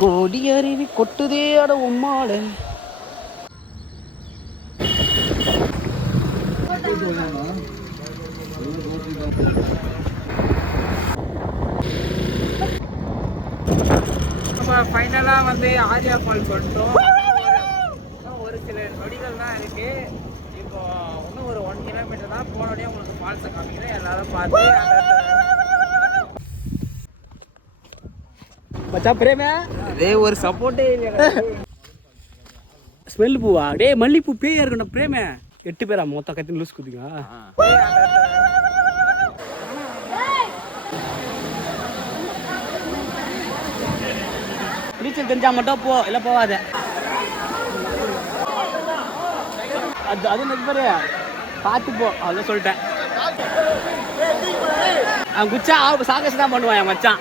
கோடி அருவி கொட்டுதே அட உம்மால. நம்ம ஃபைனலாக வந்து ஆர்யா ஃபால்ஸ் வந்துட்டோம். ஒரு சில நொடிகள் தான் இருக்கு. இப்போ இன்னும் ஒரு 1 கிலோமீட்டர் தான். போனோடனே உங்களுக்கு ஃபால்ஸை காமிக்கிறேன், எல்லாரும் பார்த்து. மச்சான் பிரேமே அதே ஒரு சப்போர்ட்டே இல்லை. ஸ்மெல் பூவா? டேய் மல்லிப்பூ பேயா இருக்கணும் பிரேமே. 8 பேரா மொத்தம் கத்தி லூஸ் குதிங்க. நீச்சல் தெரிஞ்சா மட்டும் போ, இல்லை போவாத. அது நெக்ஸ்ட் பார்த்து போ, அதான் சொல்லிட்டேன். அவன் குச்சா சாகசம் தான் பண்ணுவான் என் மச்சான்.